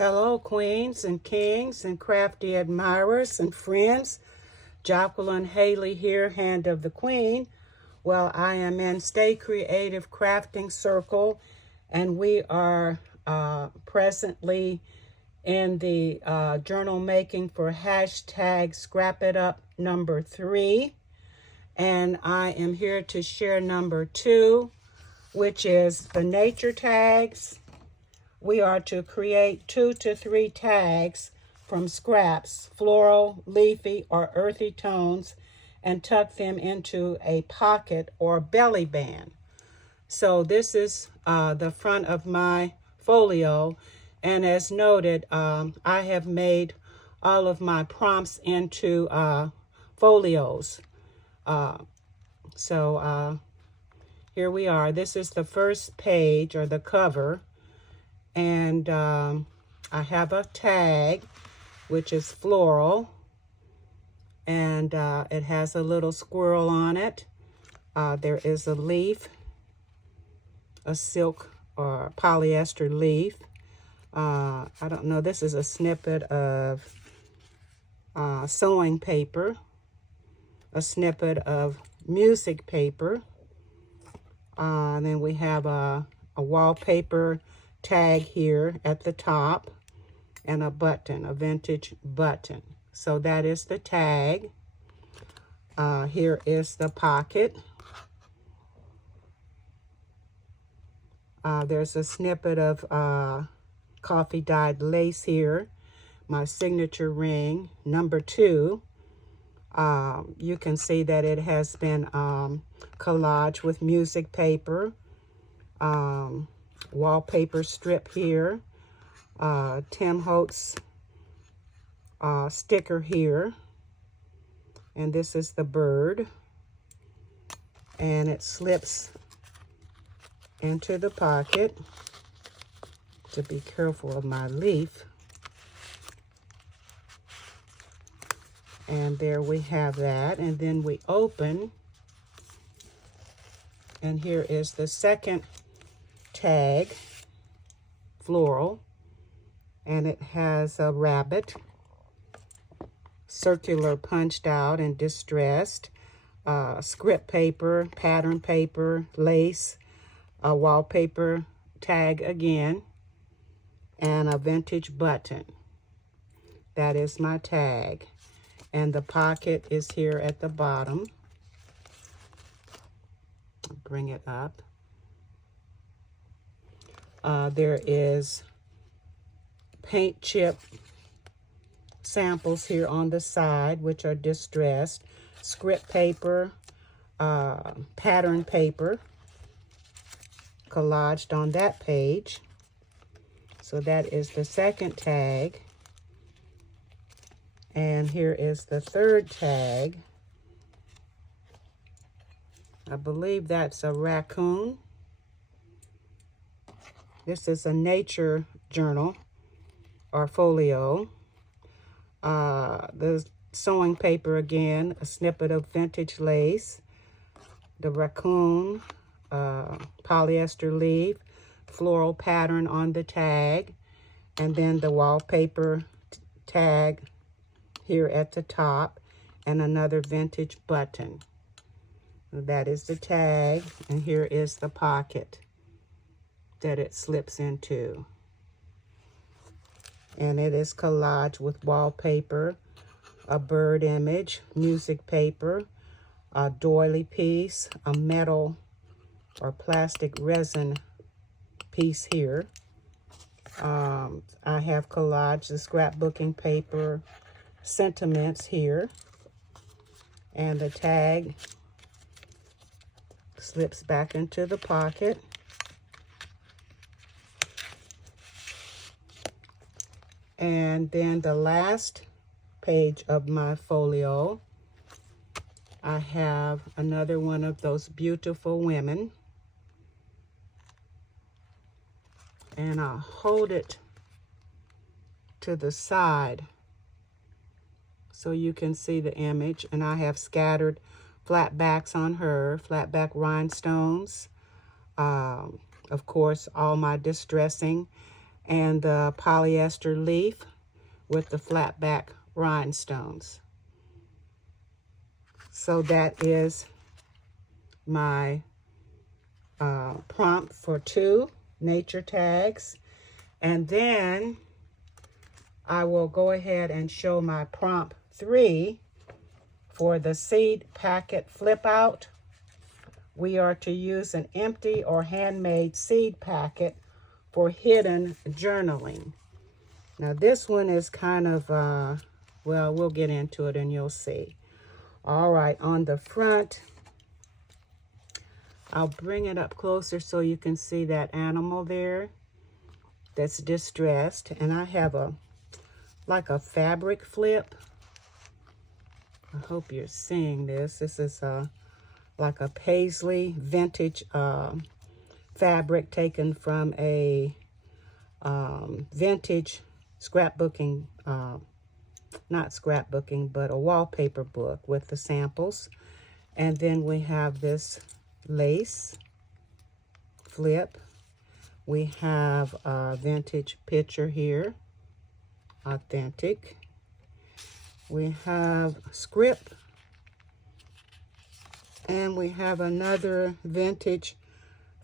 Hello, queens and kings and crafty admirers and friends. Jacqueline Haley here, Hand of the Queen. Well, I am in Stay Creative Crafting Circle, and we are presently in the journal making for hashtag Scrap It Up number 3. And I am here to share number 2, which is the nature tags. We are to create 2 to 3 tags from scraps, floral, leafy, or earthy tones, and tuck them into a pocket or belly band. So this is the front of my folio, and as noted, I have made all of my prompts into folios. Here we are. This is the first page, or the cover. And I have a tag, which is floral, and it has a little squirrel on it. There is a leaf, a silk or polyester leaf. I don't know, this is a snippet of sewing paper, a snippet of music paper. Then we have a wallpaper tag here at the top, and a button, a vintage button. So that is the tag. Here is the pocket. There's a snippet of coffee dyed lace here, my signature ring, number 2. You can see that it has been collaged with music paper, wallpaper strip here, Tim Holtz sticker here, and this is the bird, and it slips into the pocket. To be careful of my leaf. And there we have that, and then we open, and here is the second tag, floral, and it has a rabbit, circular, punched out and distressed, script paper, pattern paper, lace, a wallpaper tag again, and a vintage button. That is my tag, and the pocket is here at the bottom. Bring it up. There is paint chip samples here on the side, which are distressed, script paper, pattern paper, collaged on that page. So that is the second tag. And here is the third tag. I believe that's a raccoon. This is a nature journal or folio. The sewing paper again, a snippet of vintage lace, the raccoon, polyester leaf, floral pattern on the tag, and then the wallpaper tag here at the top, and another vintage button. That is the tag, and here is the pocket that it slips into. And it is collaged with wallpaper, a bird image, music paper, a doily piece, a metal or plastic resin piece here. I have collaged the scrapbooking paper, sentiments here, and the tag slips back into the pocket. And then the last page of my folio, I have another one of those beautiful women. And I'll hold it to the side so you can see the image. And I have scattered flat backs on her, flat back rhinestones. Of course, all my distressing and the polyester leaf with the flat back rhinestones. So that is my prompt for 2 nature tags. And then I will go ahead and show my prompt 3 for the seed packet flip out. We are to use an empty or handmade seed packet for hidden journaling. Now this one is kind of, well, we'll get into it and you'll see. All right, on the front, I'll bring it up closer so you can see that animal there that's distressed. And I have like a fabric flip. I hope you're seeing this. This is like a paisley vintage fabric taken from a vintage scrapbooking, not scrapbooking, but a wallpaper book with the samples. And then we have this lace flip. We have a vintage picture here, authentic. We have script, and we have another vintage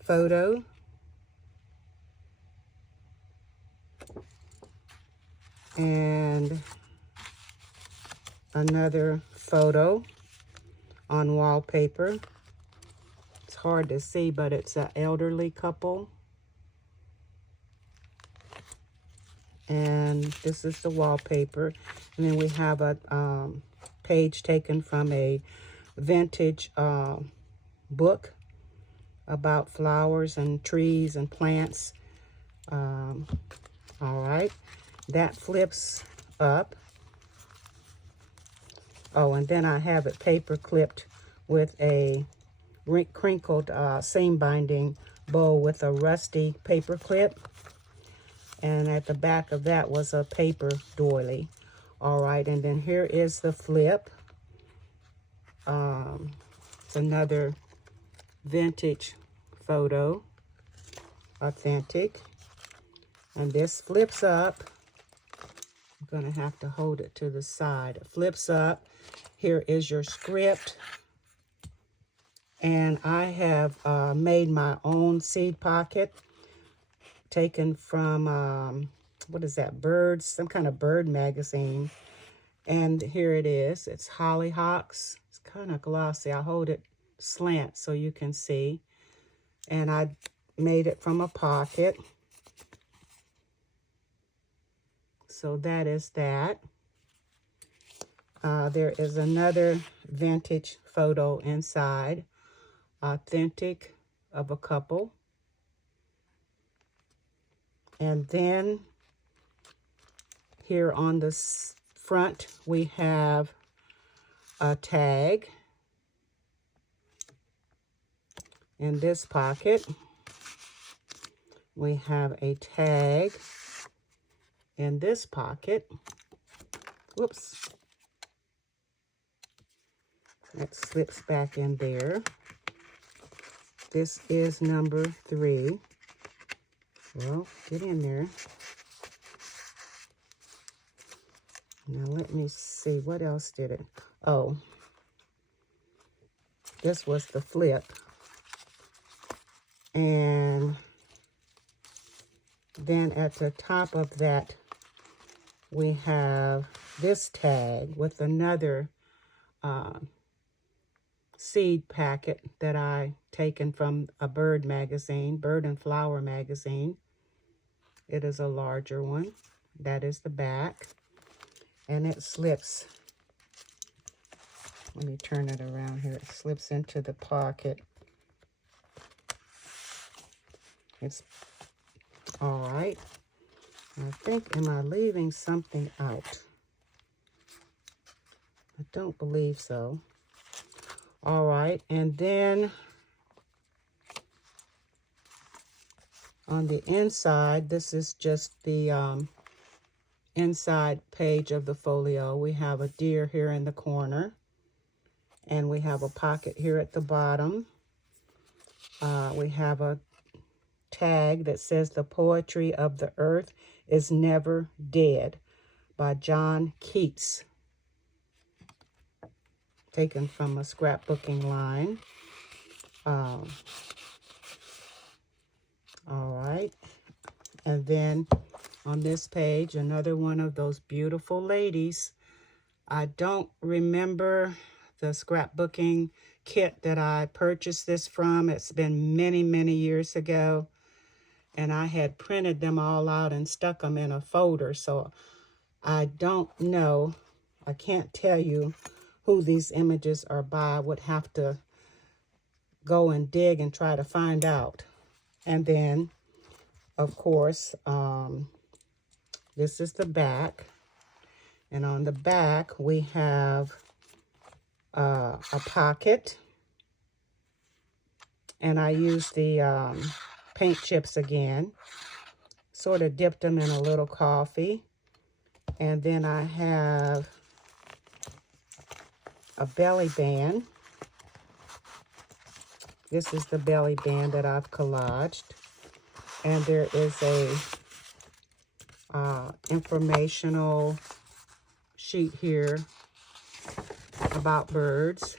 photo. And another photo on wallpaper. It's hard to see, but it's an elderly couple. And this is the wallpaper. And then we have a page taken from a vintage book about flowers and trees and plants. All right. That flips up. Oh, and then I have it paper clipped with a crinkled seam binding bow with a rusty paper clip. And at the back of that was a paper doily. All right, and then here is the flip. It's another vintage photo, authentic. And this flips up. I'm gonna have to hold it to the side. It flips up. Here is your script. And I have made my own seed pocket taken from, what is that, birds, some kind of bird magazine. And here it is. It's hollyhocks. It's kind of glossy. I'll hold it slant so you can see. And I made it from a pocket. So that is that. There is another vintage photo inside, authentic, of a couple. And then here on the front, we have a tag. In this pocket, we have a tag. In this pocket, whoops, that slips back in there. This is number 3. Well, get in there. Now let me see, what else did it? Oh, this was the flip. And then at the top of that, we have this tag with another seed packet that I taken from a bird magazine, Bird and Flower magazine. It is a larger one. That is the back. And it slips. Let me turn it around here. It slips into the pocket. It's all right. I think, am I leaving something out? I don't believe so. All right, and then on the inside, this is just the inside page of the folio. We have a deer here in the corner, and we have a pocket here at the bottom. We have a tag that says "The Poetry of the Earth is Never Dead" by John Keats, taken from a scrapbooking line. All right. And then on this page, another one of those beautiful ladies. I don't remember the scrapbooking kit that I purchased this from. It's been many, many years ago. And I had printed them all out and stuck them in a folder. So I don't know. I can't tell you who these images are by. I would have to go and dig and try to find out. And then, of course, this is the back. And on the back, we have a pocket. And I used the paint chips again. Sort of dipped them in a little coffee. And then I have a belly band. This is the belly band that I've collaged. And there is a informational sheet here about birds.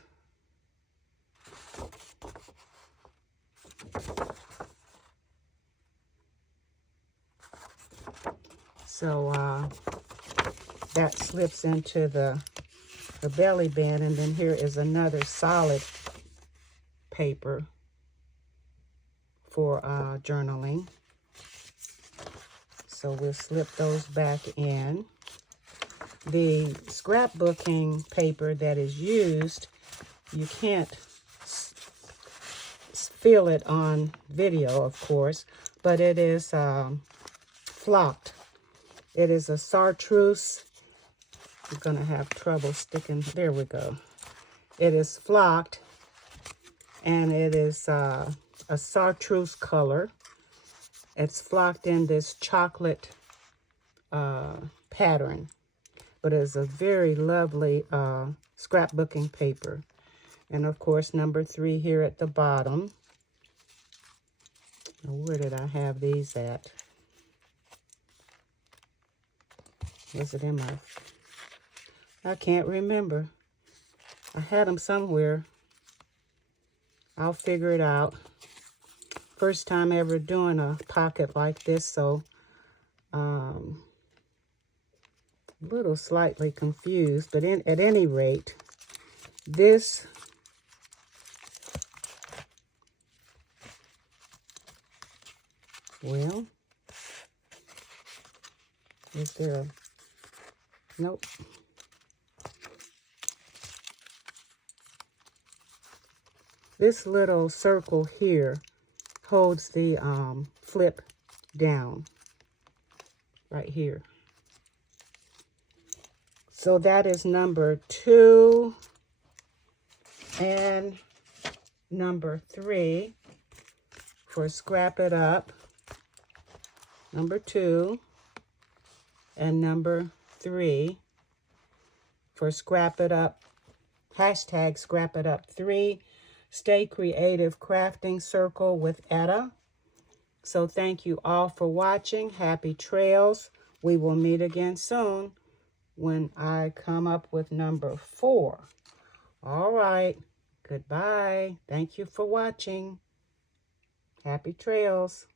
So that slips into the belly band, and then here is another solid paper for journaling. So we'll slip those back in. The scrapbooking paper that is used, you can't feel it on video, of course, but it is flocked. It is a chartreuse. I'm going to have trouble sticking. There we go. It is flocked, and it is a chartreuse color. It's flocked in this chocolate pattern, but it's a very lovely scrapbooking paper. And of course, number 3 here at the bottom. Where did I have these at? Was it in my... I can't remember. I had them somewhere. I'll figure it out. First time ever doing a pocket like this, so a little slightly confused. But at any rate, this well, is there a... Nope. This little circle here holds the flip down right here. So that is number 2 and number 3 for Scrap It Up. Number 2 and number 3 for Scrap It Up. Hashtag Scrap It Up 3. Stay Creative Crafting Circle with Etta. So thank you all for watching. Happy trails. We will meet again soon when I come up with number 4. All right. Goodbye. Thank you for watching. Happy trails.